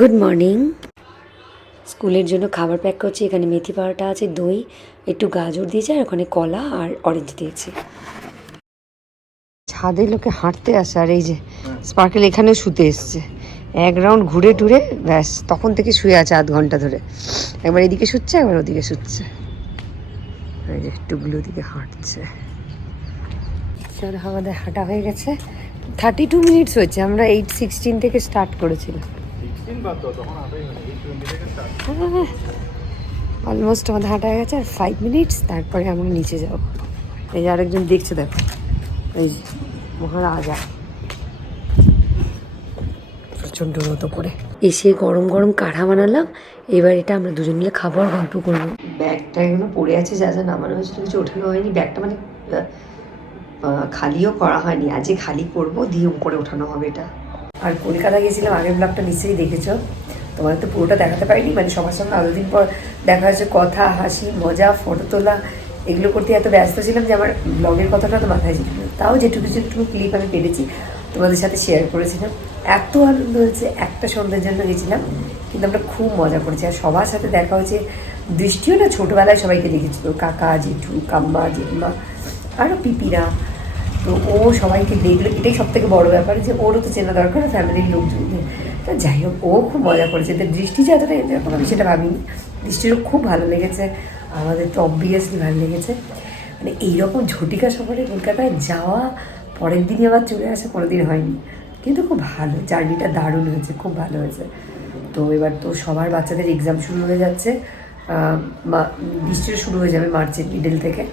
Good morning. স্কুলের জন্য খাবার প্যাক করছি। এখানে মেথি পাউডার আছে, দই, একটু গাজর দিয়েছে, আর ওখানে কলা আর অরেঞ্জ দিয়েছে। ছাদে লোকে হাঁটতে আসে, আর এই যে স্পার্কেল এখানেও শুতে এসছে। এক রাউন্ড ঘুরে টুরে ব্যাস তখন থেকে শুয়ে আছে আধ ঘন্টা ধরে। একবার এদিকে শুচ্ছে, একবার ওদিকে শুচ্ছে। এই যে টুকলু ওদিকে হাঁটছে। স্যার আমাদের হাঁটা হয়ে গেছে। 32 মিনিটস হয়েছে। আমরা 8:16 থেকে স্টার্ট করেছিলাম। অলমোস্ট আমাদের হাঁটা হয়ে গেছে। আর 5 মিনিটস, তারপরে আমরা নিচে যাব। এই যে আরেকজন দেখছে, দেখো, এই যে মহারাজা। প্রচণ্ড রোদ করে এসে গরম গরম কাঢ়া বানালাম। এবার এটা আমরা দুজন মিলে খাবো আর গল্প করবো। ব্যাগটা এগুলো পড়ে আছে, যা যা নামানো হয়েছিল কিছু ওঠানো হয়নি। ব্যাগটা মানে খালিও করা হয়নি, আজকে খালি করবো, দিয়ে করে ওঠানো হবে এটা। আর কলকাতা গেছিলাম, আগের ব্লগটা নিশ্চয়ই দেখেছ। তোমাদের তো পুরোটা দেখাতে পারিনি, মানে সবার সঙ্গে এতদিন পর দেখা হয়েছে, কথা, হাসি, মজা, ফটো তোলা, এগুলো করতে এত ব্যস্ত ছিলাম যে আমার ব্লগের কথাটা তো মাথায় ছিল না। তাও যেটুকু যেটুকু ক্লিপ আমি পেরেছি তোমাদের সাথে শেয়ার করেছিলাম। এত আনন্দ হয়েছে। একটা সন্ধ্যের জন্য গেছিলাম, কিন্তু আমরা খুব মজা করেছি। আর সবার সাথে দেখা হয়েছে। দৃষ্টিও না ছোটোবেলায় সবাইকে দেখেছিল, কাকা, জেঠু, কাম্মা, জেঠিমা, আরও পিপিরা। তো ও সবাইকে দেখলো, এটাই সব থেকে বড়ো ব্যাপার যে ওরও তো চেনা দরকার ফ্যামিলির লোকজনদের। তো যাই হোক, ও খুব মজা করেছে। তো দৃষ্টি যে এতটা এনজয় করবো আমি সেটা ভাবিনি। দৃষ্টিরও খুব ভালো লেগেছে, আমাদের তো অবভিয়াসলি ভালো লেগেছে। মানে এইরকম ঝটিকা সফরে কলকাতায় যাওয়া, পরের দিনই আবার চলে আসা কোনোদিন হয়নি। কিন্তু খুব ভালো, জার্নিটা দারুণ হয়েছে, খুব ভালো হয়েছে। তো এবার তো সবার বাচ্চাদের এক্সাম শুরু হয়ে যাচ্ছে। বৃষ্টিও শুরু হয়ে যাবে মার্চের মিডল থেকে।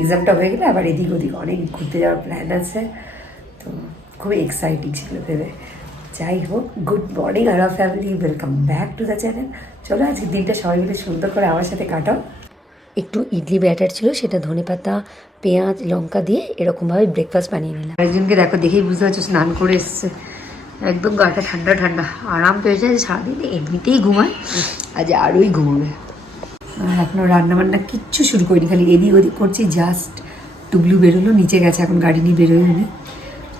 এক্সামটা হয়ে গেলে আবার এদিক ওদিক অনেক ঘুরতে যাওয়ার প্ল্যান আছে। তো খুবই এক্সাইটিং ছিল ভেবে। যাই হোক, good morning our family, welcome back to the channel. চলো আজকে দিনটা সবাই মিলে সুন্দর করে আমার সাথে কাটাও। একটু ইডলি ব্যাটার ছিল, সেটা ধনেপাতা, পেঁয়াজ, লঙ্কা দিয়ে এরকমভাবে ব্রেকফাস্ট বানিয়ে নিলাম। একজনকে দেখো, দেখেই বুঝতে পারছো স্নান করে এসছে, একদম গাটা ঠান্ডা ঠান্ডা, আরাম পেয়েছে। সারাদিন এমনিতেই ঘুমায়, আজ আরোই ঘুমাবে। এখনও রান্নাবান্না কিচ্ছু শুরু করিনি, খালি এদিক ওদিক করছি। জাস্ট টুবলু বেরোলো, নিচে গেছে, এখন গাড়ি নিয়ে বেরোয় উনি।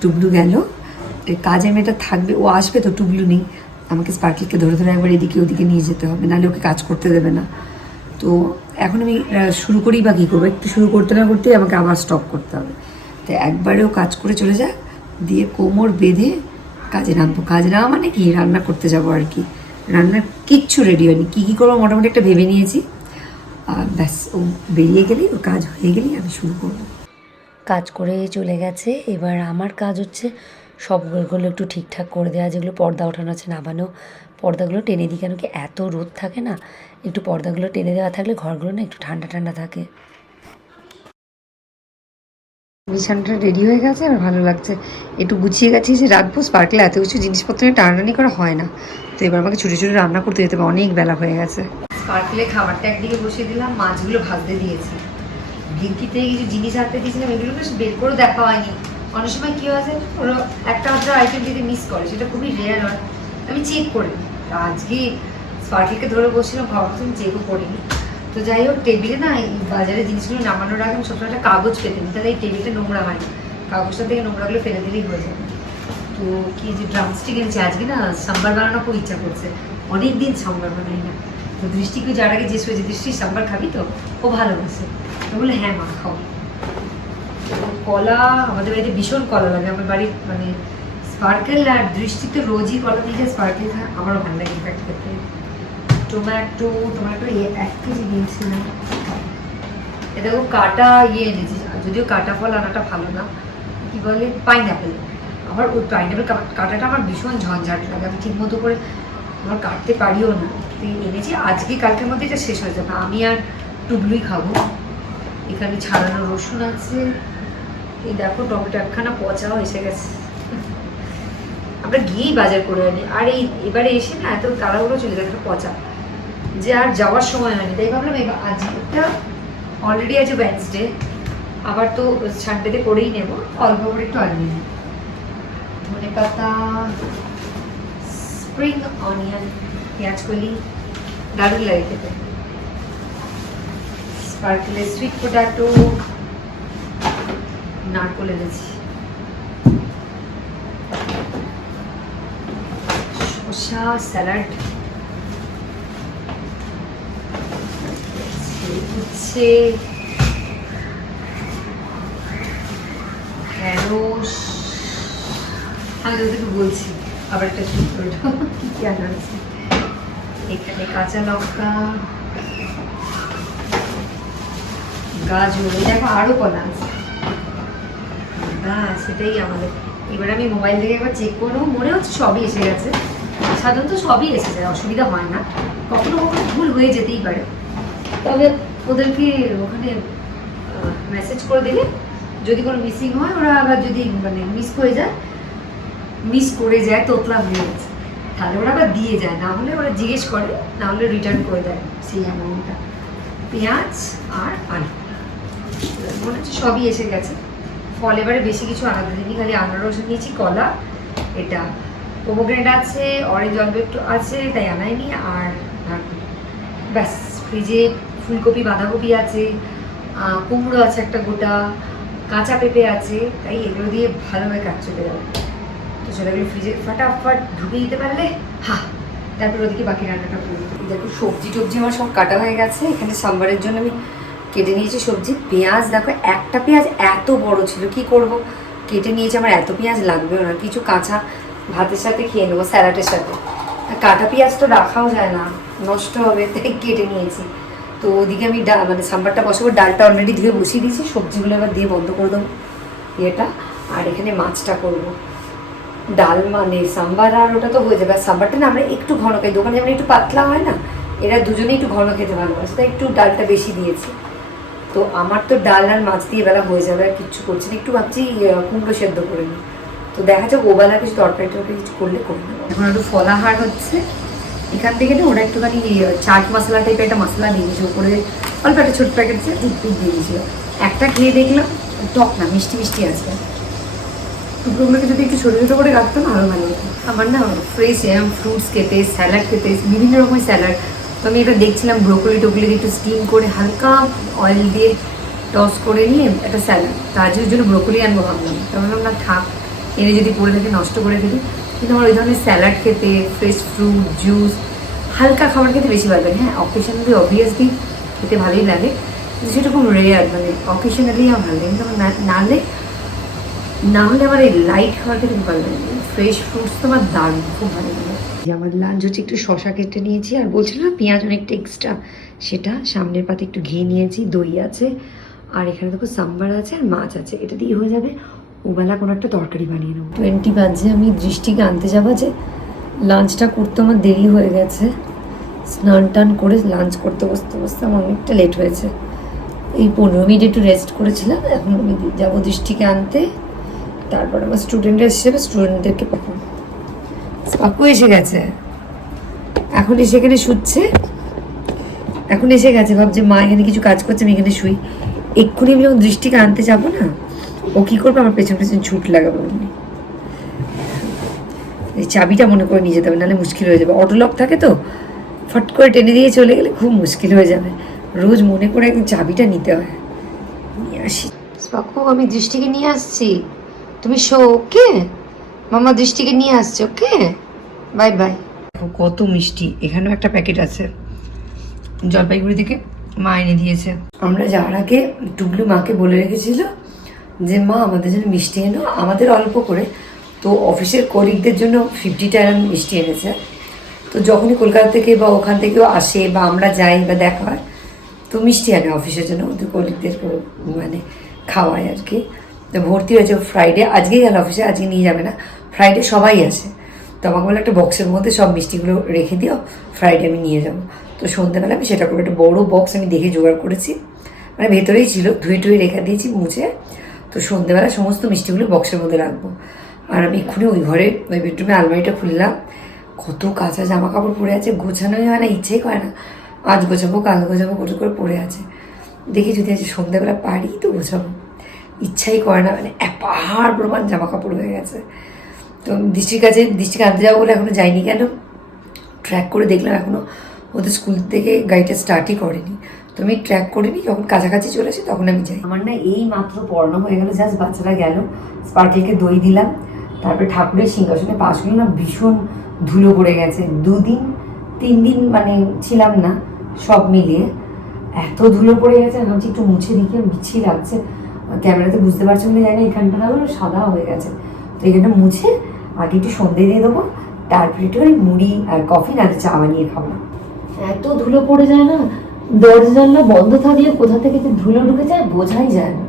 টুবলু গেল, কাজের মেয়েটা থাকবে, ও আসবে তো, টুবলু নেই। আমাকে স্পার্কলকে ধরে ধরে একবার এদিকে ওদিকে নিয়ে যেতে হবে, নাহলে ওকে কাজ করতে দেবে না। তো এখন আমি শুরু করেই বা কী করবো, একটু শুরু করতে না করতেই আমাকে আবার স্টপ করতে হবে। তো একবারেও কাজ করে চলে যা, দিয়ে কোমর বেঁধে কাজে নামবো। কাজে নামা মানে কি, রান্না করতে যাবো আর কি। রান্নার কিচ্ছু রেডি হয়নি, কী কী করবো মোটামুটি একটা ভেবে নিয়েছি। আর ব্যাস, ও বেরিয়ে গেলেই, ও কাজ হয়ে গেলেই আমি শুরু করবো। কাজ করে চলে গেছে। এবার আমার কাজ হচ্ছে সবগুলো একটু ঠিকঠাক করে দেওয়া, যেগুলো পর্দা ওঠানো আছে নামানো। পর্দাগুলো টেনে দিই, কেন কি এত রোদ থাকে না, একটু পর্দাগুলো টেনে দেওয়া থাকলে ঘরগুলো না একটু ঠান্ডা ঠান্ডা থাকে। বিছানাটা রেডি হয়ে গেছে, আমার ভালো লাগছে। একটু গুছিয়ে গেছি যে রাখবো। স্পার্কলে এত কিছু জিনিসপত্র টানাটানি করা হয় না, তো এবার আমাকে ছুটি ছুটি রান্না করতে যেতে হবে, অনেক বেলা হয়ে গেছে। স্পার্কলে খাবারটা একদিকে বসিয়ে দিলাম, মাছগুলো ভাজতে দিয়েছি। ব্লিঙ্কিতে কিছু জিনিস আনতে দিয়েছিলাম, এগুলো বেশ বের করে দেখা হয়নি। অনেক সময় কী হয়, ওরা একটা আধটা আইটেম দিতে মিস করে, সেটা খুবই রেয়ার হয়। আমি চেক করি, আজকে স্পার্কলকে ধরে বসছিলাম, খাওয়ার আমি চেকও করিনি। তো যাই হোক, টেবিলে না এই বাজারে জিনিসগুলো নামানোর আগে আমি সবসময় একটা কাগজ পেতে নিই, তাহলে এই টেবিলটা নোংরা হয় না। কাগজটা থেকে নোংরাগুলো ফেলে দিলেই হয়ে যাবে। তো কি যে ড্রামস্টিক এনেছে, আজকে না সাম্বার বানানো খুব ইচ্ছা করছে, অনেক দিন সাম্বার বানাই না। তো দৃষ্টিকে যার আগে জিজ্ঞেস হয়েছে, দৃষ্টি সাম্বার খাবি তো? ও ভালোবাসে। তো বলে হ্যাঁ মা খাও। কলা, আমাদের বাড়িতে ভীষণ কলা লাগে। আমার বাড়ির মানে স্পার্কেল আর দৃষ্টি তো রোজই কলা দিয়ে যায়, স্পার্কেল খায়, আমারও ভালো লাগে ইনফ্যাক্ট খেতে। টমেটো 1 কেজি দিয়েছিলাম। এটা ও কাটা এনেছি, যদিও কাটা ফল আনাটা ভালো না। কি বলে, পাইনঅ্যাপেল। আমার ওই পাইনঅ্যাপেল কাটাটা আমার ভীষণ ঝঞ্ঝাট লাগে, আমি ঠিক মতো করে আমার কাটতে পারিও না। তুই এনেছি, আজকে কালকের মধ্যে এটা শেষ হয়ে যাবে। আমি আর টুবলুই খাবো। এখানে ছাড়ানো রসুন আছে। এই দেখো, টমেটো একখানা পচাও এসে গেছে। আমরা গিয়েই বাজার করে আনি। আর এবারে এসে না এত তাড়াহুড়ো চলে গেছে, পচা যে আর যাওয়ার সময় হয়নি। তাই ভাবলাম এবার আজকে অলরেডি আছে ওয়েডনেসডে, আবার তো সানডেতে করেই নেব, অল্প করে একটু আনিয়ে নিই। ধনে পাতা, স্প্রিং অনিয়ন, পেঁয়াজ কলি, দারুণ লাগে খেতে। স্পার্কেলের সুইট পোটাটো, নারকোল এনেছি। শসা স্যালাড, উচ্ছে, ঢেঁড়স, আমি তোদেরকে বলছি আবার একটা শুরু করে কি কি আনা আছে। এখানে কাঁচা লঙ্কা, গাজর, দেখো আরো কলা আছে। সেটাই আমাদের। এবার আমি মোবাইল থেকে একবার চেক করবো, মনে হচ্ছে সবই এসে গেছে। সাধারণত সবই এসে যায়, অসুবিধা হয় না, কখনো কখনো ভুল হয়ে যেতেই পারে। তবে ওদেরকে ওখানে মেসেজ করে দিলে যদি কোনো মিসিং হয়, ওরা আবার যদি মানে মিস করে যায় তোতলা হয়ে গেছে, তাহলে ওরা আবার দিয়ে যায়, না হলে ওরা জিজ্ঞেস করে, না হলে রিটার্ন করে দেয় সেই অ্যামাউন্টটা। পেঁয়াজ আর আলু মনে হচ্ছে সবই এসে গেছে। ফল এবারে বেশি কিছু আলাদা দিনই, খালি আনারস নিয়েছি, কলা, এটা পোমোগ্রেনেট আছে, অরেঞ্জ একটু আছে তাই আনাইনি, আর ব্যাস। ফ্রিজে ফুলকপি বাঁধাকপি আছে, কুমড়ো আছে একটা গোটা, কাঁচা পেঁপে আছে, তাই এগুলো দিয়ে ভালোভাবে কাজ চলে যাবে। তো চলে গেলে ফ্রিজে ফাটাফাট ঢুকে দিতে পারলে তারপর ওদিকে বাকি রান্নাটা করে দিতে। দেখো সবজি টবজি আমার সব কাটা হয়ে গেছে। এখানে সাম্বারের জন্য আমি কেটে নিয়েছি সবজি। পেঁয়াজ দেখো, একটা পেঁয়াজ এত বড় ছিল, কি করব, কেটে নিয়েছি। আমার এত পেঁয়াজ লাগবেও না, কিছু কাঁচা ভাতের সাথে খেয়ে নেবো, স্যালাডের সাথে। কাটা পেঁয়াজ তো রাখাও যায় না, নষ্ট হবে, তাই কেটে নিয়েছি। তো ওদিকে আমি মানে সাম্বারটা বসাবো, ডালটা অলরেডি ধুয়ে বসিয়ে দিয়েছি, সবজিগুলো এবার দিয়ে বন্ধ করে দেবো ইয়েটা। আর এখানে মাছটা করবো। ডাল মানে সাম্বার আর ওটা তো হয়ে যাবে। আর সাম্বারটা না আমরা একটু ঘন খাই, দোকানে যেমন একটু পাতলা হয় না, এরা দুজনে একটু ঘন খেতে ভালোবাসে, তাই একটু ডালটা বেশি দিয়েছি। তো আমার তো ডাল আর মাছ দিয়ে বেলা হয়ে যাবে, আর কিচ্ছু করছি না। একটু ভাবছি কুমড়ো সেদ্ধ করে নিই। তো দেখা যাক ওবেলা কিছু তরকারি কিছু করলে করে নেবো। এখন একটু ফলাহার হচ্ছে এখান থেকে, না ওরা একটুখানি চাট মশলা টাইপের একটা মশলা দিয়েছে উপরে, অল্প একটা ছোট প্যাকেট দুধ দিয়ে দিয়েছিল। একটা খেয়ে দেখলাম, টক না, মিষ্টি মিষ্টি আছে। টুকরোগুলোকে যদি একটু ছোটো ছোটো করে রাখতাম আরও ভালো হতো। আমার না ফ্রেশ ফ্রুটস খেতে, স্যালাড খেতে, বিভিন্ন রকমের স্যালাড। তো আমি এটা দেখছিলাম ব্রোকলি টোকলি একটু স্টিম করে হালকা অয়েল দিয়ে টস করে নিয়ে একটা স্যালাড, তার জন্য ব্রোকলি আনবো ভাবলাম। তো ভাবলাম না থাক, এনে যদি পড়ে থাকে নষ্ট করে ফেলি। কিন্তু আমার ওই ধরনের স্যালাড খেতে, ফ্রেশ ফ্রুট জুস, হালকা খাবার খেতে বেশি ভালো লাগে। হ্যাঁ, অকেশনালি অবভিয়াসলি খেতে ভালোই লাগে, কিন্তু সেটা খুব রেয়ার, মানে অকেশনালি আমার ভালো লাগে। কিন্তু আমার না হলে আমার এই লাইট খাবার খেতে খুব ভালো লাগে। ফ্রেশ ফ্রুটস তো আমার দারুণ, খুব ভালো লাগে। আমার লাঞ্চ হচ্ছে একটু শশা কেটে নিয়েছি, আর বলছিলাম না পেঁয়াজ অনেকটা এক্সট্রা, সেটা সামনের পাতে একটু ঘি নিয়েছি, দই আছে, আর এখানে দেখো সাম্বার আছে আর মাছ আছে। এটা দিয়ে হয়ে যাবে। ওবেলা কোনো একটা তরকারি বানিয়ে নেবো। 20 বাজে, আমি দৃষ্টিকে আনতে যাবো, যে লাঞ্চটা করতে আমার দেরি হয়ে গেছে। স্নান টান করে লাঞ্চ করতে বসতে আমার অনেকটা লেট হয়েছে। এই 15 মিনিট একটু রেস্ট করেছিলাম। এখন আমি যাবো দৃষ্টিকে আনতে, তারপর আমার স্টুডেন্টরা হিসেবে স্টুডেন্টদেরকে পাঠাবো। পাপু এসে গেছে, এখন এসে এখানে শুচ্ছে, এখন এসে গেছে, ভাবছে মা এখানে কিছু কাজ করছে, আমি এখানে শুই। এক্ষুনি আমি যখন দৃষ্টিকে আনতে যাবো না, ও কী করবে, আমার পেছন পেছন ছুট লাগাবো। এই চাবিটা মনে করে নিয়ে যেতে হবে, নাহলে মুশকিল হয়ে যাবে। অটো লক থাকে তো, ফট করে টেনে দিয়ে চলে গেলে খুব মুশকিল হয়ে যাবে। রোজ মনে করে একদম চাবিটা নিতে হয়। নিয়ে আসি পাপু, আমি দৃষ্টিকে নিয়ে আসছি, তুমি শো, ওকে? মামা দৃষ্টিকে নিয়ে আসছে, ওকে? Bye bye. কত মিষ্টি, এখানেও একটা প্যাকেট আছে, জলপাইগুড়ি থেকে মা এনে দিয়েছে। আমরা যাওয়ার আগে টুবলু মাকে বলে রেখেছিল যে মা আমাদের জন্য মিষ্টি এনো, আমাদের অল্প করে। তো অফিসের কলিগদের জন্য 50টা মিষ্টি এনেছে। তো যখনই কলকাতা থেকে বা ওখান থেকেও আসে বা আমরা যাই বা দেখা হয়, তো মিষ্টি আনে অফিসের জন্য, ওদের কলিগদেরকে মানে খাওয়ায় আর কি। তো ভর্তি হয়েছে ফ্রাইডে, আজকেই গেল অফিসে, আজকে নিয়ে যাবে না, ফ্রাইডে সবাই আসে। তো আমাকে বলে একটা বক্সের মধ্যে সব মিষ্টিগুলো রেখে দিও, ফ্রাইডে আমি নিয়ে যাবো। তো সন্ধ্যেবেলা আমি সেটা করে একটা বড়ো বক্স আমি দেখে জোগাড় করেছি, মানে ভেতরেই ছিল, ধুয়ে টুয়ে রেখে দিয়েছি মুছে। তো সন্ধ্যেবেলা সমস্ত মিষ্টিগুলো বক্সের মধ্যে রাখবো। আর আমি এক্ষুনি ওই ঘরে ওই বেডরুমে আলমারিটা খুললাম, কত কাঁচা জামা কাপড় পরে আছে, গোছানোই হয় না, ইচ্ছেই করে না। আজ গোছাবো কাল গোছাবো করে পড়ে আছে। দেখি যদি আজ সন্ধ্যাবেলা পারি তো গোছাবো, ইচ্ছাই করে না, মানে পাহাড় প্রমাণ জামা কাপড় হয়ে গেছে। তো দৃষ্টিকে আনতে যাবো বলে এখনো যাইনি। কেন, ট্র্যাক করে দেখলাম এখনো ওদের স্কুল থেকে গাড়িটা স্টার্টই করেনি। তো আমি ট্র্যাক করিনি, যখন কাছাকাছি চলে আসি তখন আমি যাই। আমার না এই মাত্র পড়ানো হয়ে গেল, জাস্ট বাচ্চারা গেল, স্পার্কেলকে দই দিলাম, তারপরে ঠাকুরের সিংহাসনে পাশ করলাম না, ভীষণ ধুলো পড়ে গেছে। 2-3 দিন মানে ছিলাম না, সব মিলিয়ে এত ধুলো পড়ে গেছে। আমি ভাবছি একটু মুছে দিকে, বিচ্ছিরি লাগছে। ক্যামেরাতে বুঝতে পারছো না, জানি না, এখানটা না সাদা হয়ে গেছে। তো এখানটা মুছে আগে একটু সন্ধে দিয়ে দেবো, তারপরে একটুখানি মুড়ি আর কফি না চা বানিয়ে খাবো। এত ধুলো পড়ে যায় না, দরজা জানলা বন্ধ থাকলে কোথা থেকে যে ধুলো ঢুকে যায় বোঝাই যায় না।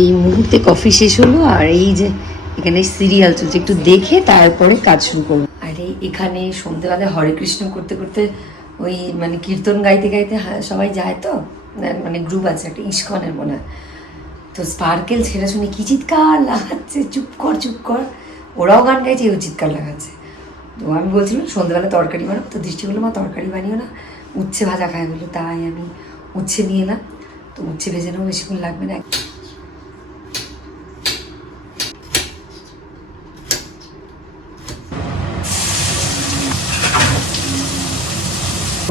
এই মুহূর্তে কফি শেষ হলো, আর এই যে এখানে সিরিয়াল চলছে, একটু দেখে তারপরে কাজ শুরু করবো। আর এখানে সন্ধ্যেবেলা হরে কৃষ্ণ করতে করতে ওই মানে কীর্তন গাইতে গাইতে সবাই যায়, তো মানে গ্রুপ আছে একটা ইস্কনের মনে হয়। তো স্পার্কেল ছেড়ে শুনে কি চিৎকার লাগাচ্ছে, চুপ কর চুপ কর, ওরাও গান গাইছে, এও চিৎকার লাগাচ্ছে। তো আমি বলছিলাম সন্ধ্যেবেলা তরকারি বানাবো, তো দৃষ্টি বললো মা তরকারি বানিও না, উচ্ছে ভাজা খায় বললো, তাই আমি উচ্ছে নিয়ে এলাম। তো উচ্ছে ভেজে নেবো, বেশিক্ষণ লাগবে না।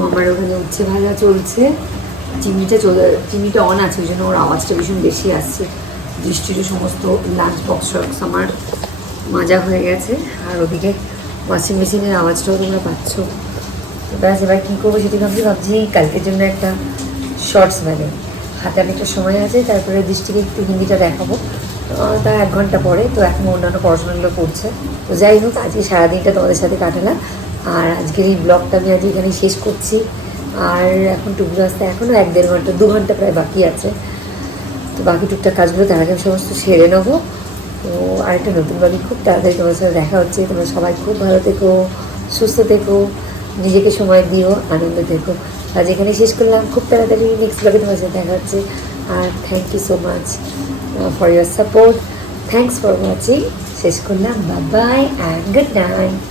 আমার ওখানে উচ্ছে ভাজা চলছে, চিমনিটা অন আছে, ওই জন্য ওর আওয়াজটা ভীষণ বেশি আসছে। দৃষ্টিরও সমস্ত লাঞ্চ বক্স আমার মাজা হয়ে গেছে, আর ওদিকে ওয়াশিং মেশিনের আওয়াজটাও তোমরা পাচ্ছ। তো ব্যাস এবার কী করবো সেটি ভাবছি কালকের জন্য একটা শর্টস বানাই। হাতে অনেকটা সময় আছে, তারপরে দৃষ্টিকে একটু হিন্দিটা দেখাবো, তা 1 ঘন্টা পরে। তো এখন অন্যান্য পড়াশোনাগুলো করছে। তো যাই হোক, আজকে সারাদিনটা তোমাদের সাথে কাটালাম, আর আজকের এই ব্লগটা আমি আজ এখানে শেষ করছি। আর এখন টুকরো আসতে এখনও 1-1.5 ঘন্টা 2 ঘন্টা প্রায় বাকি আছে। তো বাকি টুকটাক কাজগুলো তার আগে সমস্ত সেরে নেবো। তো আরেকটা নতুন বাড়ি খুব তাড়াতাড়ি তোমার সাথে দেখা হচ্ছে। তোমরা সবাই খুব ভালো থেকো, সুস্থ থেকো, নিজেকে সময় দিও, আনন্দ থেকো। আজ এখানে শেষ করলাম, খুব তাড়াতাড়ি নেক্সট ব্লগে তোমার সাথে দেখা হচ্ছে। আর thank you so much for your support, thanks for watching. শেষ করলাম, bye bye and good night.